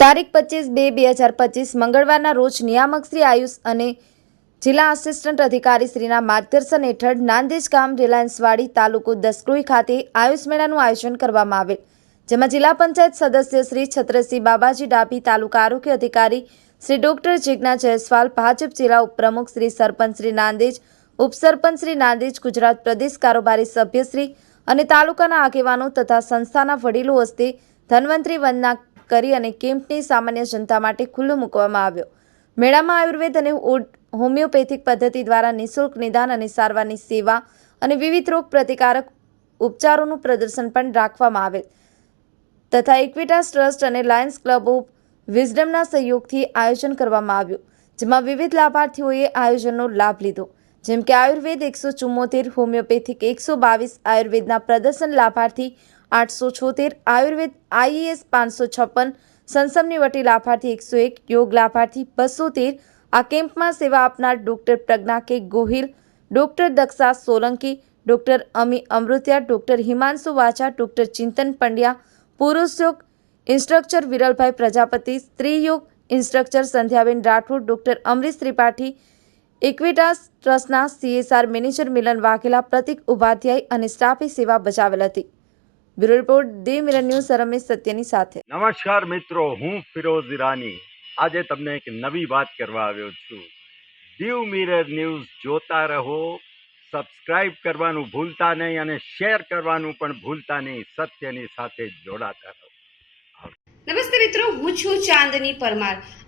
તારીખ પચીસ બે બે હજાર પચીસ મંગળવારના રોજ નિયામક શ્રી આયુષ અને જિલ્લા આસિસ્ટન્ટ અધિકારી શ્રીના માર્ગદર્શન હેઠળ નાંદેજ ગામ રિલાયન્સવાડી તાલુકો દસક્રોઈ ખાતે આયુષ મેળાનું આયોજન કરવામાં આવેલ. જેમાં જિલ્લા પંચાયત સદસ્ય શ્રી છત્રસિંહ બાબાજી ડાભી, તાલુકા આરોગ્ય અધિકારી શ્રી ડોક્ટર જિજ્ઞા જયસ્વાલ, ભાજપ જિલ્લા ઉપપ્રમુખ શ્રી સરપંચ શ્રી નાંદેજ, ઉપસરપંચ શ્રી નાંદેજ, ગુજરાત પ્રદેશ કારોબારી સભ્યશ્રી અને તાલુકાના આગેવાનો તથા સંસ્થાના વડીલો હસ્તે ધન્વંતરી વંદના કરી અને કેમ્પની સામાન્ય જનતા માટે ખુલ્લો મૂકવામાં આવ્યો. મેળામાં આયુર્વેદ અને હોમિયોપેથિક પદ્ધતિ દ્વારા નિઃશુલ્ક નિદાન અને સારવારની સેવા અને વિવિધ રોગ પ્રતિકારક ઉપચારોનું પ્રદર્શન પણ રાખવામાં આવેલ. તથા ઇક્વિટાસ ટ્રસ્ટ અને લાયન્સ ક્લબ ઓફ વિઝડમના સહયોગથી આયોજન કરવામાં આવ્યું, જેમાં વિવિધ લાભાર્થીઓએ આયોજનનો લાભ લીધો. જેમ કે આયુર્વેદ એકસો ચુમ્મોતેર હોમિયોપેથિક એકસો બાવીસ, આયુર્વેદના પ્રદર્શન લાભાર્થી આઠસો છોતેર, આયુર્વેદ આઈએએસ પાંચસો છપ્પન સંસમની વટી લાભાર્થી એકસો એક, યોગ લાભાર્થી બસો તેર આ કેમ્પમાં સેવા આપનાર doctor Pragna K Gohil, doctor Daksha Solanki, doctor Ami Amrutya, doctor Himanshu Vachha, doctor Chintan Pandya પુરુષ યોગ ઇન્સ્ટ્રક્ચર વિરલભાઈ પ્રજાપતિ સ્ત્રી યોગ instructor Sandhyaben Rathod, doctor Amrish Tripathi Equitas ટ્રસ્ટના સીએસઆર મેનેજર મિલન વાઘેલા, પ્રતિક ઉપાધ્યાય અને સ્ટાફે સેવા બજાવેલ હતી. Bureau report the mirror news Ramesh સત્યની સાથે. નમસ્કાર મિત્રો હું ફિરોઝ ઈરાની. આજે તમને એક નવી વાત કરવા આવ્યો છું. દીવ મિરર ન્યૂઝ જોતા રહો સબસ્ક્રાઇબ કરવાનું ભૂલતા નહીં અને શેર કરવાનું પણ ભૂલતા નહીં સત્યની સાથે જોડાતા રહો. નમસ્તે મિત્રો હું છું ચાંદની પરમાર.